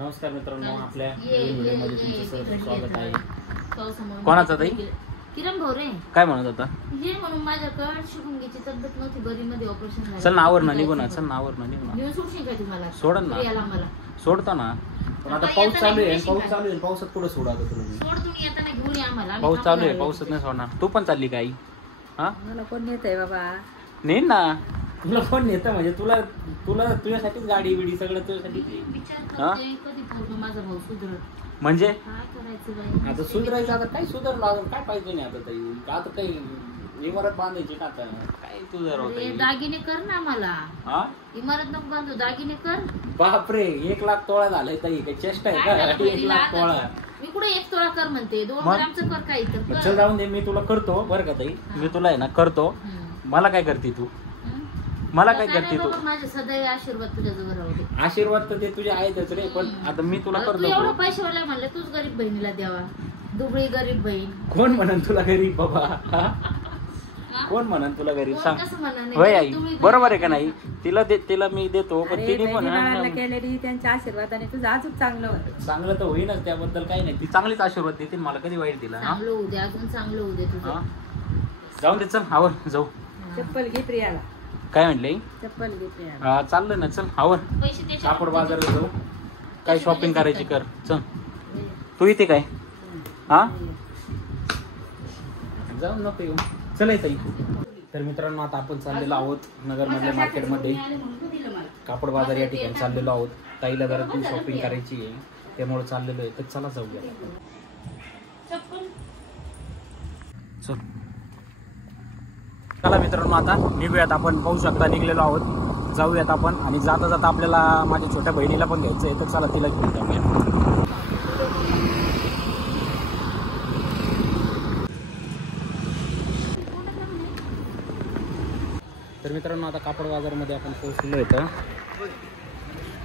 नमस्कार मित्रांनो, आपल्या व्हिडिओमध्ये तुमचं स्वागत आहे. कोणाचा ताई? किरण भोरे. काय म्हणत होता? हे म्हणून माझ्याकडे शुभंगीची तब्येत नव्हती, बरी मध्ये ऑपरेशन झालं. चल नावर ना निघू ना, चल नावर ना निघू ना. घेऊन सोडशील काय तुम्हाला? सोडन ना, मला सोडतो ना. पण आता पाऊस चालू आहे, पावसात कुठं सोडा तुम्ही? सोड तुम्ही, आता नाही घेऊन या आम्हाला. पाऊस चालू आहे, पावसात नाही सोडणार. तू पण चालली काही? हा, मला कोण नेतंय बाबा? नाही ना, तुला कोण नेतं म्हणजे तुला तुझ्यासाठीच गाडी बिडी सगळं तुझ्यासाठी. कधी पूर्ण माझा भाऊ सुधरत म्हणजे काय करायचं बाई? आता सुधरायचं, आता काय सुधारलं, काय पाहिजे नाही आता ताई. आता काही इमारत बांधायची का? आता काय तुझं दागिने कर ना मला. हा, इमारत नको बांधू, दागिने कर. बापरे, 1 लाख तोळा झालाय ताई. काही चेष्टा आहे का? 1 लाख तोळा. मी कुठे 1 तोळा कर म्हणते, 2 ग्रामचं कर. काय तर चल जाऊन दे, मी तुला करतो बरं का ताई. मी तुला आहे ना करतो. मला काय करते तू? मला काय करते तू? माझे सदैव आशीर्वाद तुझ्याजवळ राहू दे. आशीर्वाद तर ते तुझे आहेतच रे, पण आता मी तुला तू करतो. एवढं पैशावाला म्हणलं, तूच गरीब बहिणीला द्यावा. दुबळी गरीब बहीण. कोण म्हणन तुला गरीब बाबा? कोण म्हणन तुला गरीब? सांग. होय आई, बरोबर आहे का नाही? तिला मी देतो, पण तिने पण केलेली त्यांच्या आशीर्वादाने तुझं अजून चांगलं होतं. चांगलं तर होईनच, त्याबद्दल काही नाही. ती चांगलीच आशीर्वाद देतील मला, कधी वाईट दिला. चांगलं होऊ दे, अजून चांगलं होऊ दे तुझं. जाऊन दे, चल आवर जाऊ. चप्पल घे प्रियाला. काय म्हणले? चप्पल घे प्रियाला. हा, चाललं ना, चल आवर. कापड बाजारात जाऊ, काय शॉपिंग करायची कर. चल, तू इथे काय? हा, जाऊन नको येऊ. चल ताई. तर मित्रांनो, आता आपण चाललेलो आहोत नगरमधल्या मार्केटमध्ये. कापड बाजार या ठिकाणी चाललेलो आहोत. ताईला जरा ती शॉपिंग करायची आहे, त्यामुळे चाललेलो आहे. तर चला जाऊया. चल चला मित्रांनो, आता निघूयात. आपण पाहू शकता निघलेलो आहोत. जाऊयात आपण. आणि जाता जाता आपल्याला माझ्या छोट्या बहिणीला पण घ्यायचं आहे, तर चला तिला घेऊन जाऊया. तर मित्रांनो, आता कापड बाजारमध्ये आपण पोहोचलेलो आहे.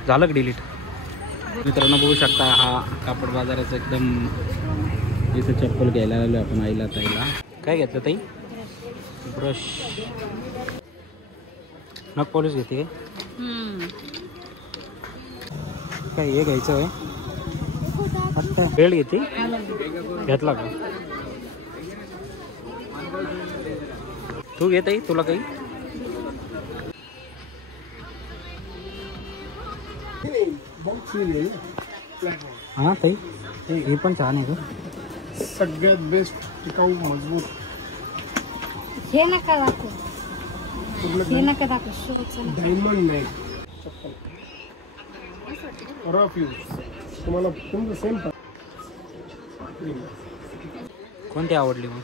झालं का डिलीट? मित्रांनो बघू शकता, हा कापड बाजाराचा एकदम इथं चप्पल घ्यायला आलो आपण आईला ताईला. काय घेतलं ताई? ब्रश. नख पॉलिश घेते काय? हे घ्यायचं आहे. आता बेल्ट घेते. घेतला का? तू घेत आहे? तुला काही? हा ताई, हे पण छान आहे का? सगळ्यात बेस्ट, टिकाऊ, मजबूत. हे नका दाखवू, हे नका दाखवू. डायमंड नाही चप्पल, रफ यूज. तुम्हाला कोणतं सेम? कोणती आवडली मग?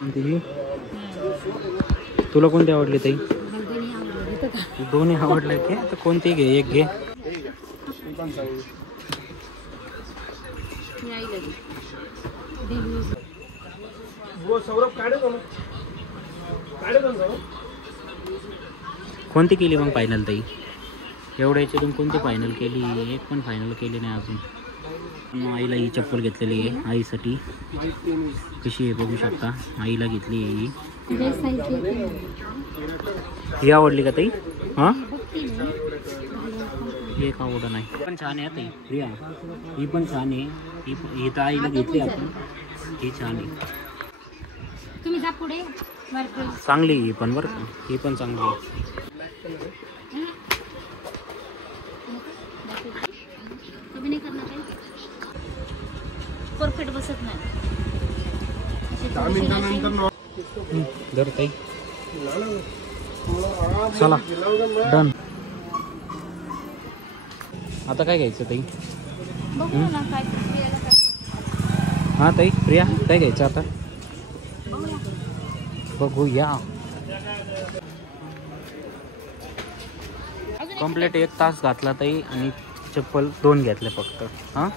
कोणती ही? तुला कोणती आवडली ताई? दोन्ही आवडले की? तर कोणती घे? एक घे. कोणती केली मग फायनल ताई? एवढ्या याच्यातून कोणती फायनल केली? एक पण फायनल केली नाही अजून. आईला ही चप्पल घेतलेली आहे आईसाठी. कशी आहे बघू शकता. आईला घेतली आहे ही. ही आवडली का ताई? हां, एक आवड नाही. पण छान आहे ताई. प्रिया, ही पण छान आहे. ही तर आईला घेतली आपण. ही छान आहे. तुम्ही जा पुढे. चांगली ही पण बरं का. ही पण चांगली आहे. परफेक्ट बसत नाही. धर ताई. चला डन. आता काय घ्यायचं ताई? हां ताई, प्रिया काय घ्यायचं आता? बघूया. कंप्लीट 1 तास घातला ताई आणि चप्पल 2 घेतले फक्त. हां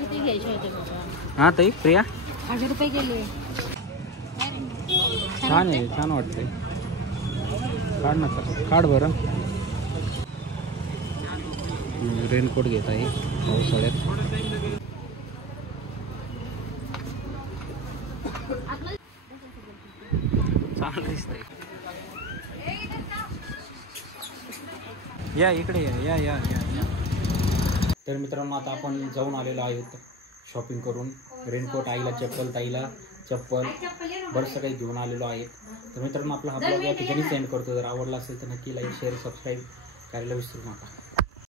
हां ताई, प्रिया 1000 रुपये गेले. छान आहे, छान वाटतंय. काढ ना सर, काढ बरं. रेनकोट घेत आहे पावसाळ्यात. चांगलं दिसतंय. या इकडे या या या या या. तर मित्रांनो आता आपण जाऊन आलेलो आहोत शॉपिंग करून. रेनकोट आईला, चप्पल ताईला, चप्पल बरंचसं काही घेऊन आलेलो आहे. तर मित्रांनो आपला हा ब्लॉग या ठिकाणी सेंड करतो. जर आवडला असेल तर नक्की लाईक शेअर सबस्क्राईब करायला विसरू नका.